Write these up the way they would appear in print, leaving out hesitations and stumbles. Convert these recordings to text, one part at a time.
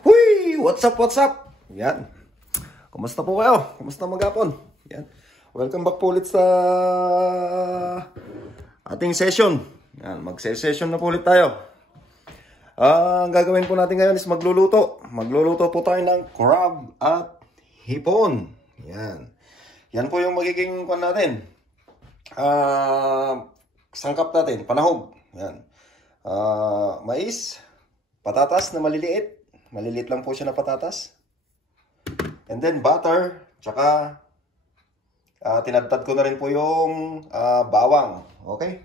Huy! What's up, what's up? Yan. Kumusta po kayo? Kumusta maghapon? Yan. Welcome back po ulit sa ating session. Yan. Mag-session na po ulit tayo. Ang gagawin po natin ngayon is magluluto. Magluluto po tayo ng crab at hipon. Yan. Yan po yung magiging pan natin. Sangkap natin. Panahog. Yan. Mais. Patatas na maliliit. Maliliit lang po siya na patatas. And then butter. Tsaka tinadtad ko na rin po yung bawang. Okay?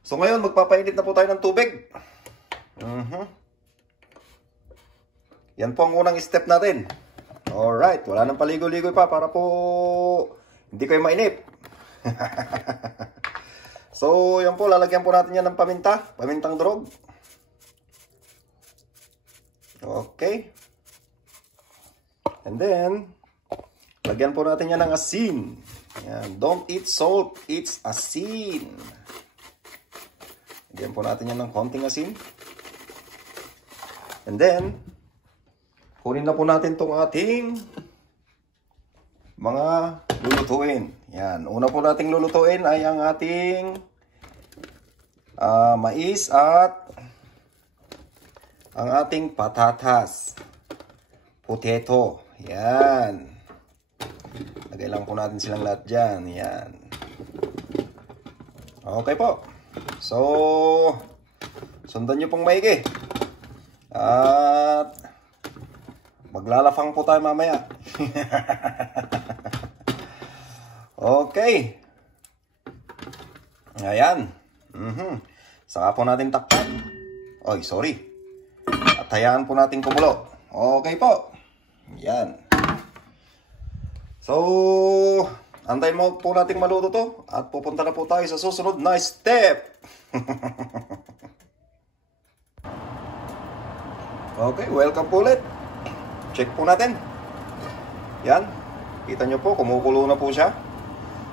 So ngayon magpapainit na po tayo ng tubig. Yan po ang unang step natin. Alright. Wala nang paligoy-ligoy pa para po hindi kayo mainip. So yan po. Lalagyan po natin yan ng paminta. Pamintang durog. Okay. And then, lagyan po natin yan ng asin. Yan. Don't eat salt, eat asin. Lagyan po natin yan ng konting asin. And then, kunin na po natin itong ating mga lulutuin. Yan. Una po nating lulutuin ay ang ating mais at ang ating patatas. Potato. Yan. Lagay lang po natin silang lahat dyan. Yan. Okay po. So, sundan nyo pong maigi. At maglalafang po tayo mamaya. Okay. Ayan. Saka po natin takpan. Oy, sorry. At hayaan po natin kumulo. Okay po. Yan. So, antayin mo po natin maluto to. At pupunta na po tayo sa susunod na step. Okay, welcome po ulit. Check po natin. Yan. Kita nyo po, kumukulo na po siya.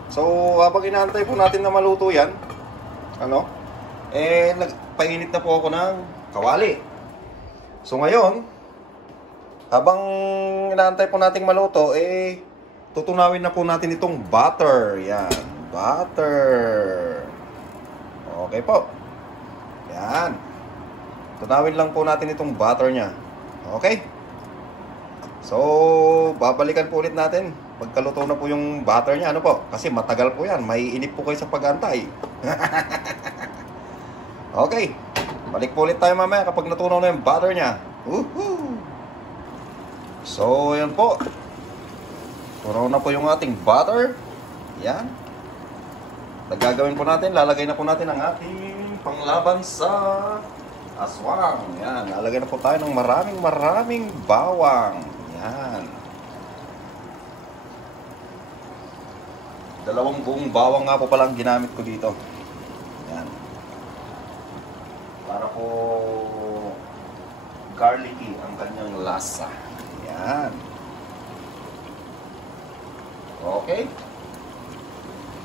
So, habang inaantay po natin na maluto yan, nagpainit na po ako ng kawali. So ngayon, habang inaantay po nating maluto, tutunawin na po natin itong butter. Yan, butter. Okay po. Yan. Tunawin lang po natin itong butter niya. Okay? So, babalikan po ulit natin pagkaluto na po yung butter niya. Ano po? Kasi matagal po yan. May inip po kayo sa pag-antay. Okay. Balik po ulit tayo mamaya kapag natunaw na yung butter niya. Woohoo! So, yan po. Tunaw na po yung ating butter. Yan. Nagagawin po natin, lalagay na po natin ang ating panglaban sa aswang. Yan. Lalagay na po tayo ng maraming bawang. Yan. 2 buong bawang nga po palang ginamit ko dito. Yan. Para po garlicky ang kanyang lasa. Yan. Okay.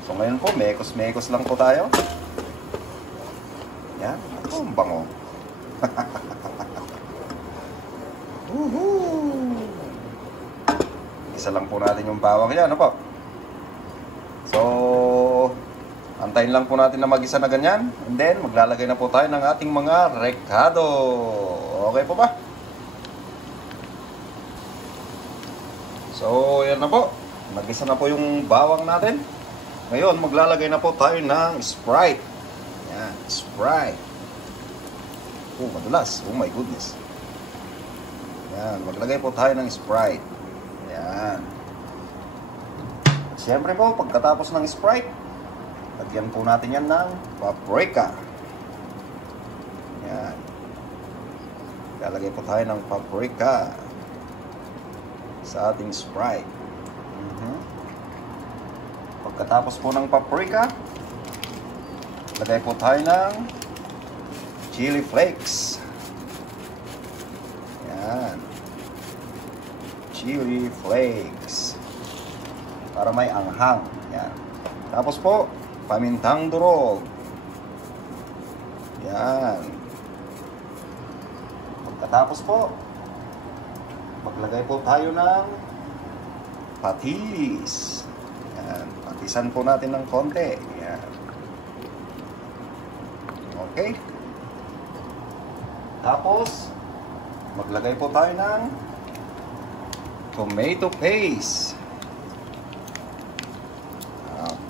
So ngayon po, mekos-mekos lang po tayo. Yan. Ito ang bango. Isa lang po natin yung bawang yan. Ano po? So, antayin lang po natin na mag-isa na ganyan. And then, maglalagay na po tayo ng ating mga rekado. Okay po ba? So, yan na po. Mag-isa na po yung bawang natin. Ngayon, maglalagay na po tayo ng Sprite. Yan, Sprite. Oh, madulas. Oh my goodness. Yan, maglagay po tayo ng Sprite. Yan. Siyempre po, pagkatapos ng Sprite, lagyan po natin yan ng paprika. Yan. Lalagay po tayo ng paprika sa ating Sprite. Pagkatapos po ng paprika, lagay po tayo ng chili flakes. Yan. Chili flakes. Para may anghang. Yan. Tapos po, pamintang durog. Yan. Pagkatapos po, maglagay po tayo ng patis. Yan. Patisan po natin ng konti. Yan. Okay. Tapos, maglagay po tayo ng tomato paste.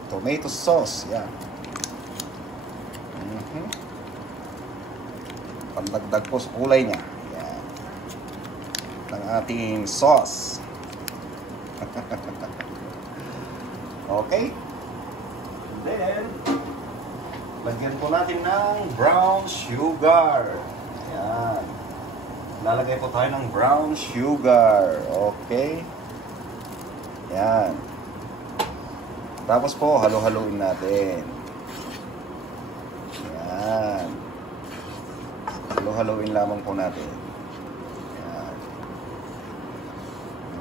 Tomato sauce. Yan. Pandagdag po sa kulay niya. Yan. Ng ating sauce. Okay. Then, lagyan po natin ng brown sugar. Yan. Lalagay po tayo ng brown sugar. Okay. Yan. Tapos po, halo-haloin natin. Yan. Halo-haloin lamang po natin. Yan.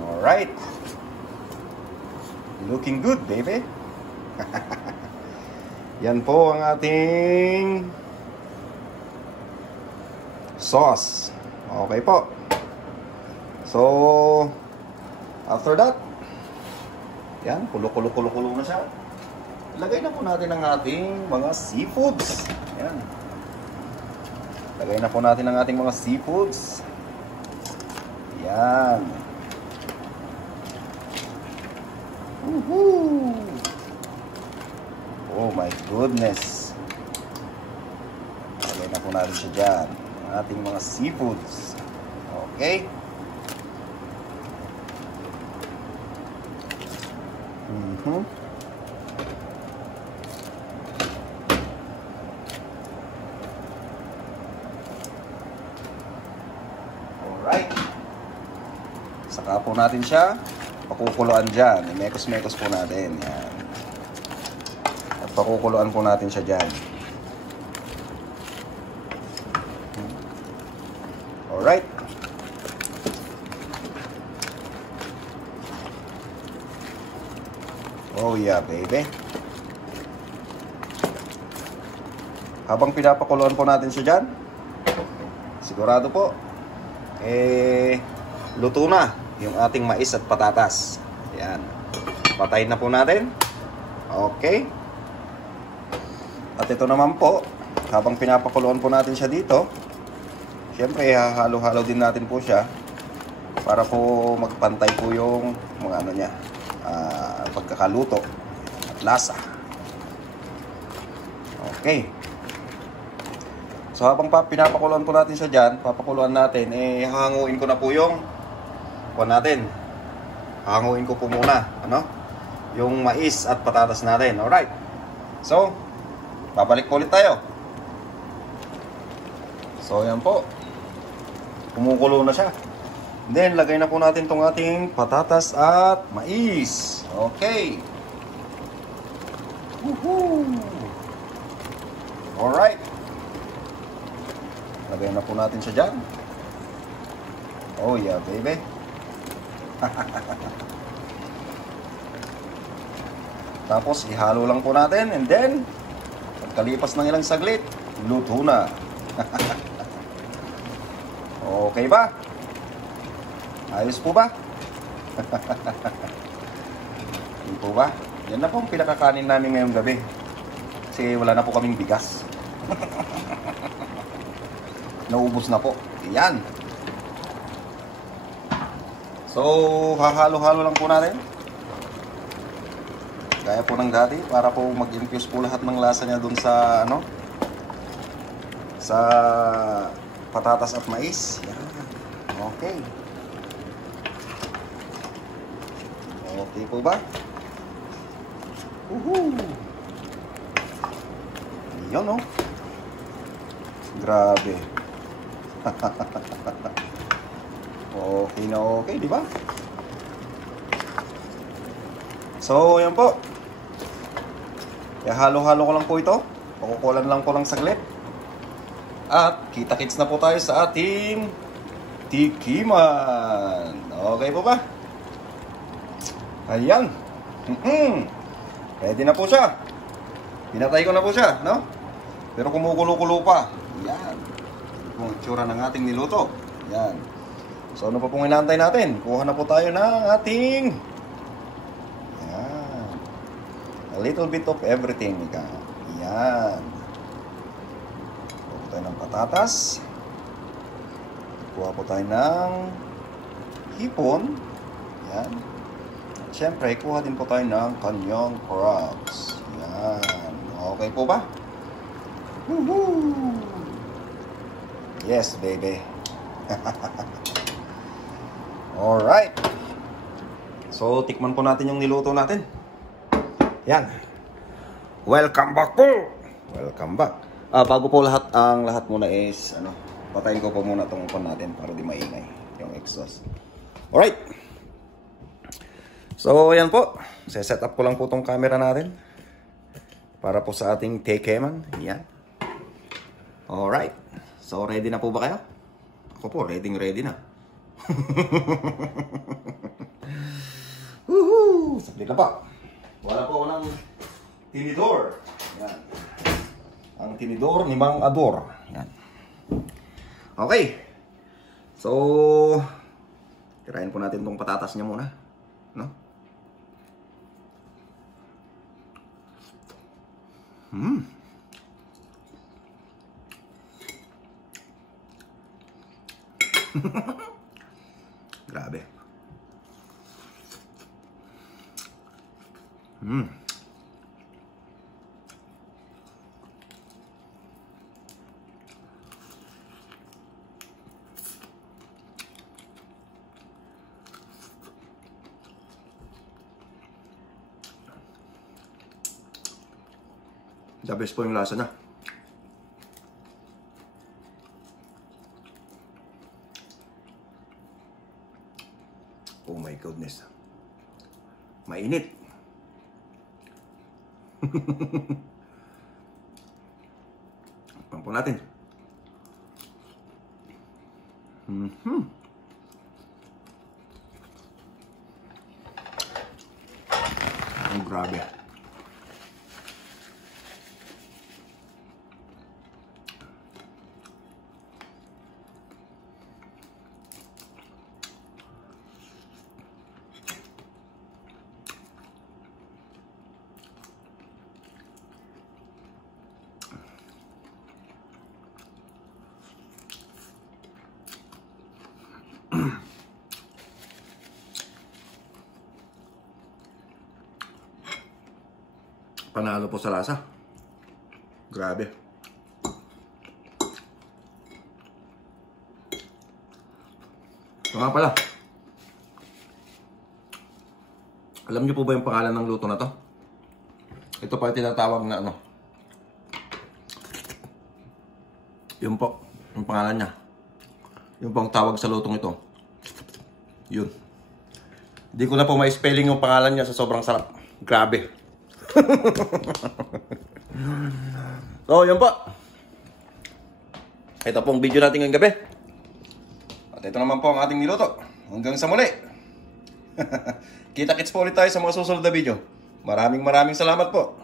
Alright. Looking good, baby. Yan po ang ating sauce. Okay po. So, after that, yan, kulo-kulo na siya. Ilagay na po natin ang ating mga seafoods. Yan. Lagay na po natin ang ating mga seafoods. Yan. Woohoo! Oh my goodness. Lagay na po natin siya dyan. Ang ating mga seafoods. Okay. Alright. Saka po natin siya pakukuluan dyan. Mekos-mekos po natin. Yan. At pakukuluan po natin siya dyan. Alright. Oh yeah, baby. Habang pinapakuluan po natin siya dyan, sigurado po, luto na yung ating mais at patatas. Yan. Patayin na po natin. Okay. At ito naman po, habang pinapakuluan po natin siya dito, syempre, hahalo-halo din natin po siya para po magpantay po yung mga ano niya, pagkakaluto at lasa. Okay. So habang pinapakuluan po natin siya dyan, papakuluan natin, hanguin ko na po yung natin. Hanguin ko po muna, ano? Yung mais at patatas natin. Alright. So, babalik po ulit tayo. So, yan po. Kumukulo na siya. Then, lagay na po natin tong ating patatas at mais. Okay. Woohoo! Alright. Lagay na po natin siya dyan. Oh yeah, baby. Tapos, ihalo lang po natin. And then, pagkalipas ng ilang saglit, luto na. Okay ba? Ayos po ba? Hindi po ba? Yan na po ang pinakakanin namin ngayong gabi. Kasi wala na po kaming bigas. Naubos na po. Yan. So, hahalo-halo lang po natin. Gaya po ng dati para po mag-infuse po lahat ng lasa niya dun sa ano? Sa patatas at mais. Yan. Okay. Okay po ba? Woohoo! Yan, no? Grabe. Okay na okay, di ba? So, yan po. Halo-halo ko lang po ito. Pakukulan lang po ng saglit. At kita-kits na po tayo sa ating tikiman. Okay po ba? Ayan. Ready na po siya. Pinatay ko na po siya, no? Pero kumukulo-kulo pa. Ayan. Ito po ang itsura ng ating niluto. Yan. So ano pa pong inaantay natin? Kuha na po tayo ng ating yan. A little bit of everything. Yan. Kuha po tayo ng patatas. Kuha po tayo ng hipon. Yan. At syempre, kuha din po tayo ng kanyang crabs. Yan. Okay po ba? Woohoo! Yes, baby. Alright. So, tikman po natin yung niluto natin. Yan. Welcome back po. Welcome back. Bago po ang lahat muna is, patayin ko po muna itong pan natin para di maingay yung exhaust. Alright. So, yan po. Set up ko lang po itong camera natin para po sa ating takeman. Yan. Alright. So, ready na po ba kayo? Ako po, ready na. Woohoo! Saglit na pa. Wala po ako ng tinidor. Yan. Ang tinidor ni Mang Ador. Yan. Okay. So, tirahin po natin itong patatas niya muna. No? Grabe. The best po yung lasa na. Oh my goodness. Mainit. Pampo natin. Oh, grabe. Panalo po sa lasa. Grabe. So nga pala, alam niyo po ba yung pangalan ng luto na to? Ito pa yung tinatawag na yun po, yung pangalan niya. Yung pong tawag sa lutong ito. Yun. Hindi ko na po ma-spelling yung pangalan niya sa sobrang sarap. Grabe. So, yun po. Ito pong video natin ngayong gabi. At ito naman po ang ating niluto. Hanggang sa muli. Kita-kits po ulit tayo sa mga susunod na video. Maraming salamat po.